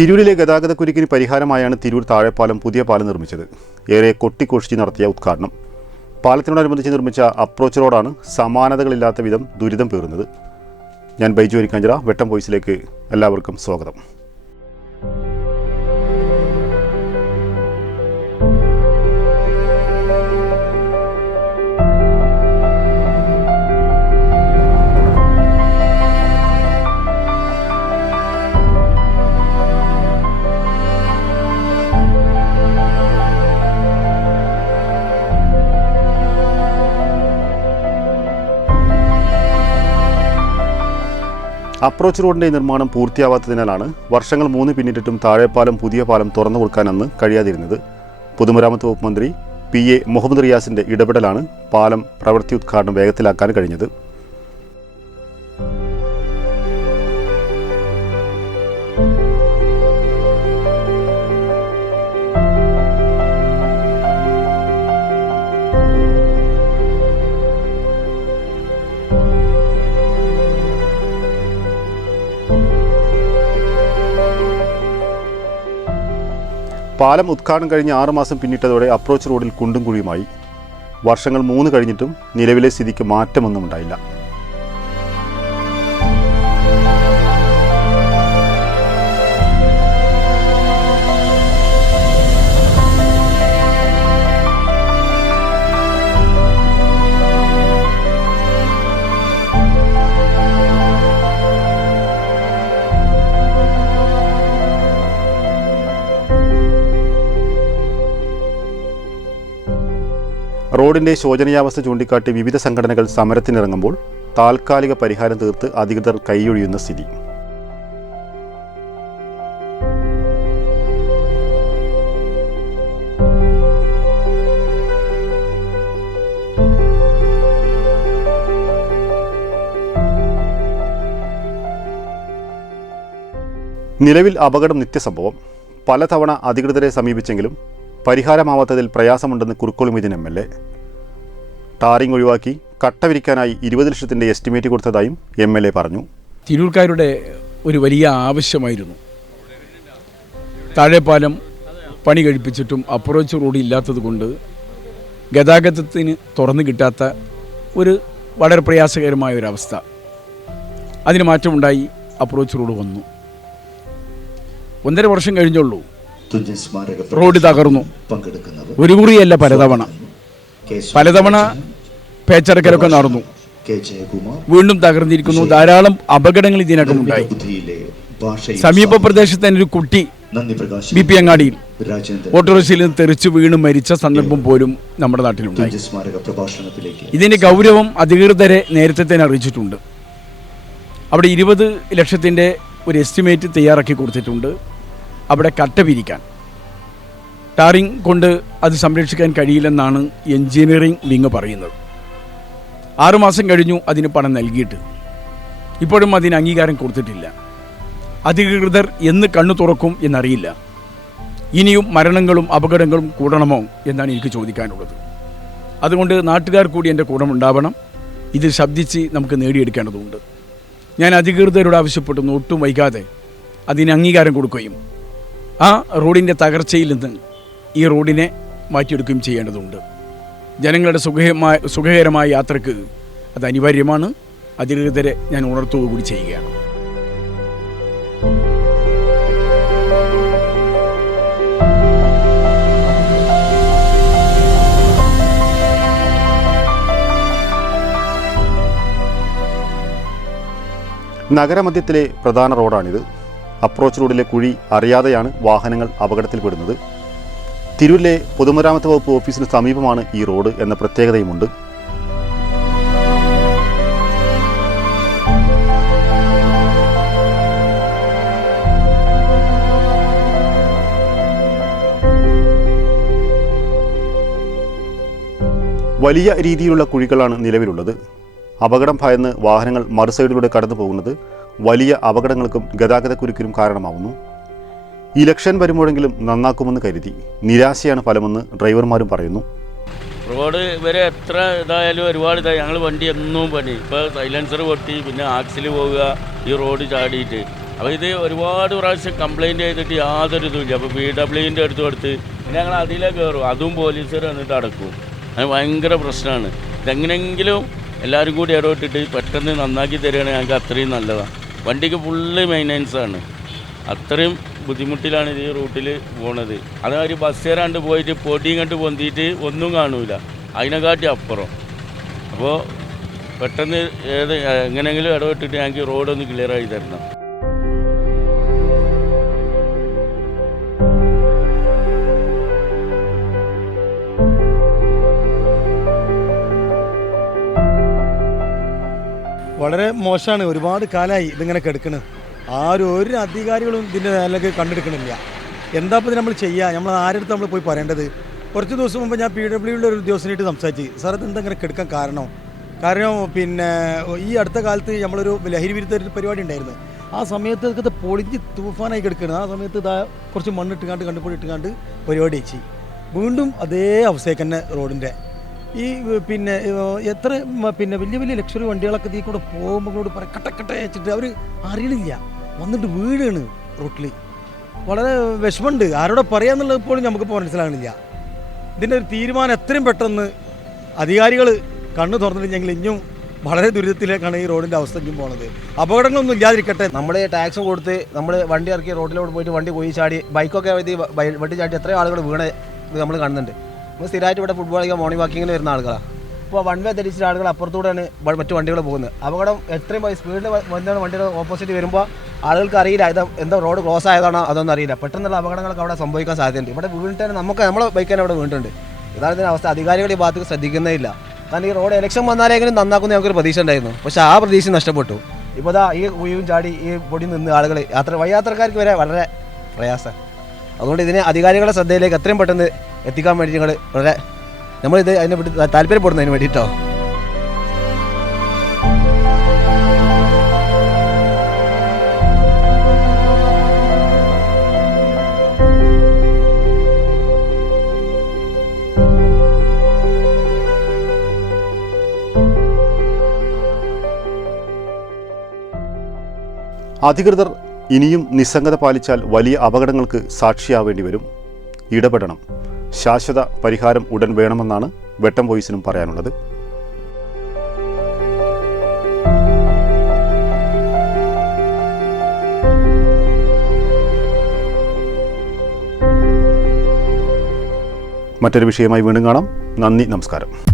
തിരൂരിലെ ഗതാഗതക്കുരുക്കിന് പരിഹാരമായാണ് തിരൂർ താഴെപ്പാലം പുതിയ പാലം നിർമ്മിച്ചത്. ഏറെ കൊട്ടിക്കൊഴിച്ച് നടത്തിയ ഉദ്ഘാടനം. പാലത്തിനോടനുബന്ധിച്ച് നിർമ്മിച്ച അപ്രോച്ച് റോഡാണ് സമാനതകളില്ലാത്ത വിധം ദുരിതം പേറുന്നത്. ഞാൻ ബൈജു അരിക്കാഞ്ചിറ വെട്ടം വോയിസിലേക്ക് എല്ലാവർക്കും സ്വാഗതം. അപ്രോച്ച് റോഡിന്റെ നിർമ്മാണം പൂർത്തിയാവാത്തതിനാലാണ് വർഷങ്ങൾ മൂന്ന് പിന്നിട്ടിട്ടും താഴെപ്പാലം പുതിയ പാലം തുറന്നു കൊടുക്കാനെന്ന് കഴിയാതിരുന്നത്. പൊതുമരാമത്ത് വകുപ്പ് മന്ത്രി പി എ മുഹമ്മദ് റിയാസിന്റെ ഇടപെടലാണ് പാലം പ്രവൃത്തി ഉദ്ഘാടനം വേഗത്തിലാക്കാൻ കഴിഞ്ഞത്. പാലം ഉദ്ഘാടനം കഴിഞ്ഞ് ആറുമാസം പിന്നിട്ടതോടെ അപ്രോച്ച് റോഡിൽ കുണ്ടും കുഴിയുമായി. വർഷങ്ങൾ മൂന്ന് കഴിഞ്ഞിട്ടും നിലവിലെ സ്ഥിതിക്ക് മാറ്റമൊന്നും ഉണ്ടായില്ല. റോഡിന്റെ ശോചനീയാവസ്ഥ ചൂണ്ടിക്കാട്ടി വിവിധ സംഘടനകൾ സമരത്തിനിറങ്ങുമ്പോൾ താൽക്കാലിക പരിഹാരം തീർത്ത് അധികൃതർ കൈയൊഴിയുന്ന സ്ഥിതി. നിലവിൽ അപകടം നിത്യസംഭവം. പലതവണ അധികൃതരെ സമീപിച്ചെങ്കിലും പരിഹാരമാവാത്തതിൽ പ്രയാസമുണ്ടെന്ന് കുറുക്കോളുമീതിൻ എം എൽ എ. ടാറിംഗ് ഒഴിവാക്കി കട്ട വിരിക്കാനായി ഇരുപത് ലക്ഷത്തിന്റെ എസ്റ്റിമേറ്റ് കൊടുത്തതായും എം എൽ എ പറഞ്ഞു. തിരൂർക്കാരുടെ ഒരു വലിയ ആവശ്യമായിരുന്നു. താഴെപ്പാലം പണി കഴിപ്പിച്ചിട്ടും അപ്രോച്ച് റോഡ് ഇല്ലാത്തത് കൊണ്ട് ഗതാഗതത്തിന് തുറന്നു കിട്ടാത്ത ഒരു വളരെ പ്രയാസകരമായ ഒരവസ്ഥ അതിന് മാറ്റമുണ്ടായി അപ്രോച്ച് റോഡ് വന്നു. ഒന്നര വർഷം കഴിഞ്ഞുള്ളൂ. റോഡ് തകർന്നു. ഒരു കുറിയല്ല പലതവണ. പലതവണ പേച്ചറക്കലൊക്കെ നടന്നു. വീണ്ടും തകർന്നിരിക്കുന്നു. ധാരാളം അപകടങ്ങൾ ഇതിനകം ഉണ്ടായി സമീപ പ്രദേശത്ത് തന്നെ ഒരു കുട്ടി ബി പി അങ്ങാടിയിൽ ഓട്ടോറിക്ഷയിൽ നിന്ന് തെറിച്ചു വീണ് മരിച്ച സന്ദർഭം പോലും നമ്മുടെ നാട്ടിലുണ്ടായി. ഇതിന്റെ ഗൗരവം അധികൃതരെ നേരത്തെ തന്നെ അറിയിച്ചിട്ടുണ്ട്. അവിടെ ഇരുപത് ലക്ഷത്തിന്റെ ഒരു എസ്റ്റിമേറ്റ് തയ്യാറാക്കി കൊടുത്തിട്ടുണ്ട്. അവിടെ കട്ട പിരിക്കാൻ. ടാറിങ് കൊണ്ട് അത് സംരക്ഷിക്കാൻ കഴിയില്ലെന്നാണ് എൻജിനീയറിംഗ് വിങ് പറയുന്നത്. ആറുമാസം കഴിഞ്ഞു അതിന് പണം നൽകിയിട്ട്. ഇപ്പോഴും അതിന് അംഗീകാരം കൊടുത്തിട്ടില്ല. അധികൃതർ എന്ന് കണ്ണു തുറക്കും എന്നറിയില്ല. ഇനിയും മരണങ്ങളും അപകടങ്ങളും കൂടണമോ എന്നാണ് എനിക്ക് ചോദിക്കാനുള്ളത്. അതുകൊണ്ട് നാട്ടുകാർ കൂടി എന്റെ കൂടെ ഉണ്ടാവണം. ഇത് ശബ്ദിച്ച് നമുക്ക് നേടിയെടുക്കേണ്ടതുണ്ട്. ഞാൻ അധികൃതരോട് ആവശ്യപ്പെടുന്നു ഒട്ടും വൈകാതെ അതിന് അംഗീകാരം കൊടുക്കുകയും ആ റോഡിന്റെ തകർച്ചയിൽ നിന്ന് ഈ റോഡിനെ മാറ്റിയെടുക്കുകയും ചെയ്യേണ്ടതുണ്ട്. ജനങ്ങളുടെ സുഖമായ സുഖകരമായ യാത്രയ്ക്ക് അത് അനിവാര്യമാണ്. അധികൃതരെ ഞാൻ ഉണർത്തുക കൂടി ചെയ്യുകയാണ്. നഗരമധ്യത്തിലെ പ്രധാന റോഡാണിത്. അപ്രോച്ച് റോഡിലെ കുഴി അറിയാതെയാണ് വാഹനങ്ങൾ അപകടത്തിൽപ്പെടുന്നത്. തിരൂരിലെ പൊതുമരാമത്ത് വകുപ്പ് ഓഫീസിന് സമീപമാണ് ഈ റോഡ് എന്ന പ്രത്യേകതയുമുണ്ട്. വലിയ രീതിയിലുള്ള കുഴികളാണ് നിലവിലുള്ളത്. അപകടം ഭയന്ന് വാഹനങ്ങൾ മറുസൈഡിലൂടെ കടന്നു പോകുന്നത് വലിയ അപകടങ്ങൾക്കും ഗതാഗതക്കുരുക്കിനും കാരണമാവുന്നു. ഇലക്ഷൻ വരുമ്പോഴെങ്കിലും നന്നാക്കുമെന്ന് കരുതി നിരാശയാണ് ഫലമെന്ന് ഡ്രൈവർമാരും പറയുന്നു. റോഡ് വരെ എത്ര ഇതായാലും ഒരുപാട് ഇതായി. ഞങ്ങൾ വണ്ടി എന്നും പണി. ഇപ്പോൾ സൈലൻസർ പൊട്ടി പിന്നെ ആക്സിൽ പോവുക ഈ റോഡ് ചാടിയിട്ട്. അപ്പോൾ ഇത് ഒരുപാട് പ്രാവശ്യം കംപ്ലൈന്റ് ചെയ്തിട്ട് യാതൊരു ഇതുമില്ല അപ്പോൾ ബി ഡബ്ല്യുവിന്റെ അടുത്ത് കൊടുത്ത് പിന്നെ ഞങ്ങൾ അതിലേ കയറും അതും പോലീസുകാർ വന്നിട്ട് അടക്കും. അത് ഭയങ്കര പ്രശ്നമാണ്. ഇതെങ്ങനെങ്കിലും എല്ലാവരും കൂടി ഇടപെട്ടിട്ട് പെട്ടെന്ന് നന്നാക്കി തരികയാണെങ്കിൽ ഞങ്ങൾക്ക് അത്രയും നല്ലതാണ് വണ്ടിക്ക് ഫുള്ള് ആണ്. അത്രയും ബുദ്ധിമുട്ടിലാണ് ഇത് ഈ റൂട്ടിൽ പോണത്. അതേമാതിരി ബസ് ഏറാണ്ട് പോയിട്ട് പൊടിയും കണ്ട് പൊന്തിയിട്ട് ഒന്നും കാണൂല. അതിനെക്കാട്ടി അപ്പുറം. അപ്പോൾ പെട്ടെന്ന് ഏത് എങ്ങനെയെങ്കിലും ഇടപെട്ടിട്ട് ഞങ്ങൾക്ക് റോഡൊന്ന് ക്ലിയർ ആയി തരണം. വളരെ മോശമാണ്. ഒരുപാട് കാലമായി ഇതിങ്ങനെ കിടക്കുന്നത് ആരും ഒരു അധികാരികളും ഇതിന്റെ നിലയ്ക്ക് കണ്ടെടുക്കണില്ല. എന്താ ഇപ്പം നമ്മൾ ചെയ്യുക നമ്മൾ ആരെടുത്ത് നമ്മൾ പോയി പറയേണ്ടത്? കുറച്ച് ദിവസം മുമ്പ് ഞാൻ പി ഡബ്ല്യുയുടെ ഒരു ഉദ്യോഗസ്ഥനായിട്ട് സംസാരിച്ച്. സാർ എന്താ ഇങ്ങനെ കിടക്കാൻ കാരണം? കാരണം പിന്നെ ഈ അടുത്ത കാലത്ത് നമ്മളൊരു ലഹരി വിരുദ്ധ പരിപാടി ഉണ്ടായിരുന്നു. ആ സമയത്ത് ഇതൊക്കെ പൊളിഞ്ഞ് തൂഫാനായി കിടക്കുന്നത് ആ സമയത്ത് ഇതാ കുറച്ച് മണ്ണിട്ടുകാണ്ട് കണ്ടുപൊടി ഇട്ടുകാണ്ട് പരിപാടി വെച്ച് വീണ്ടും അതേ അവസ്ഥയൊക്കെ തന്നെ റോഡിന്റെ ഈ പിന്നെ എത്ര പിന്നെ വലിയ വലിയ ലക്ഷറി വണ്ടികളൊക്കെ ഈ കൂടെ പോകുമ്പോൾ പറയും കട്ട കട്ട വെച്ചിട്ട് അവർ അറിയണില്ല. വന്നിട്ട് വീടാണ് റോട്ടിൽ വളരെ വിഷമമുണ്ട്. ആരോടെ പറയാന്നുള്ളത് പോലും നമുക്ക് മനസ്സിലാകണില്ല. ഇതിന്റെ ഒരു തീരുമാനം എത്രയും പെട്ടെന്ന് അധികാരികൾ കണ്ണു തുറന്നിട്ടില്ലെങ്കിൽ ഇനിയും വളരെ ദുരിതത്തിലേക്കാണ് ഈ റോഡിന്റെ അവസ്ഥ ഇനിയും പോണത്. അപകടങ്ങളൊന്നും ഇല്ലാതിരിക്കട്ടെ. നമ്മൾ ടാക്സ് കൊടുത്ത് നമ്മൾ വണ്ടി ഇറക്കി റോഡിലോട്ട് പോയിട്ട് വണ്ടി പോയി ചാടി ബൈക്കൊക്കെ വണ്ടി ചാടി എത്രയോ ആളുകൾ വീണ നമ്മൾ കാണുന്നുണ്ട്. നമ്മൾ സ്ഥിരമായിട്ട് ഇവിടെ ഫുട്ബോൾ കളിക്കാൻ മോർണിംഗ് വാക്കിങ്ങിന് വരുന്ന ആളുകളാണ് ഇപ്പോൾ വൺ വേ ധരിച്ചിട്ട് ആളുകൾ അപ്പുറത്തൂടെയാണ് മറ്റു വണ്ടികൾ പോകുന്നത്. അപകടം എത്രയും സ്പീഡിൽ വന്നാണ് വണ്ടികൾ ഓപ്പോസിറ്റ് വരുമ്പോൾ ആളുകൾക്ക് അറിയില്ല ഇത് എന്താ റോഡ് ക്ലോസ് ആയതാണോ അതൊന്നും അറിയില്ല. പെട്ടെന്നുള്ള അപകടങ്ങളൊക്കെ അവിടെ സംഭവിക്കാൻ സാധ്യതയുണ്ട്. ഇവിടെ വീണിട്ട് നമുക്ക് നമ്മളെ ബൈക്ക് തന്നെ അവിടെ വീണിട്ടുണ്ട്. ഇതാണ് ഇതിന്റെ അവസ്ഥ. അധികാരികൾ ഈ ഭാഗത്ത് ശ്രദ്ധിക്കുന്നേ ഇല്ല. കാരണം ഈ റോഡ് ഇലക്ഷൻ വന്നാലെങ്കിലും നന്നാക്കുന്ന ഞങ്ങൾക്കൊരു പ്രതീക്ഷ ഉണ്ടായിരുന്നു. പക്ഷേ ആ പ്രതീക്ഷ നഷ്ടപ്പെട്ടു. ഇപ്പോൾ ദാ ഈ കുഴിയും ചാടി ഈ പൊടി നിന്ന് ആളുകൾ യാത്ര വഴിയാത്രക്കാർക്ക് വരെ വളരെ പ്രയാസം അതുകൊണ്ട് ഇതിനെ അധികാരികളുടെ ശ്രദ്ധയിലേക്ക് എത്രയും പെട്ടെന്ന് എത്തിക്കാൻ വേണ്ടി ഞങ്ങൾ വളരെ നമ്മളിത് അതിനെ താല്പര്യപ്പെടുന്നതിന് വേണ്ടിയിട്ടോ അധികൃതർ ഇനിയും നിസ്സംഗത പാലിച്ചാൽ വലിയ അപകടങ്ങൾക്ക് സാക്ഷിയാവേണ്ടി വരും. ഇടപെടണം. ശാശ്വത പരിഹാരം ഉടൻ വേണമെന്നാണ് വെട്ടം വോയിസിനും പറയാനുള്ളത്. മറ്റൊരു വിഷയമായി വീണ്ടും കാണാം. നന്ദി നമസ്കാരം.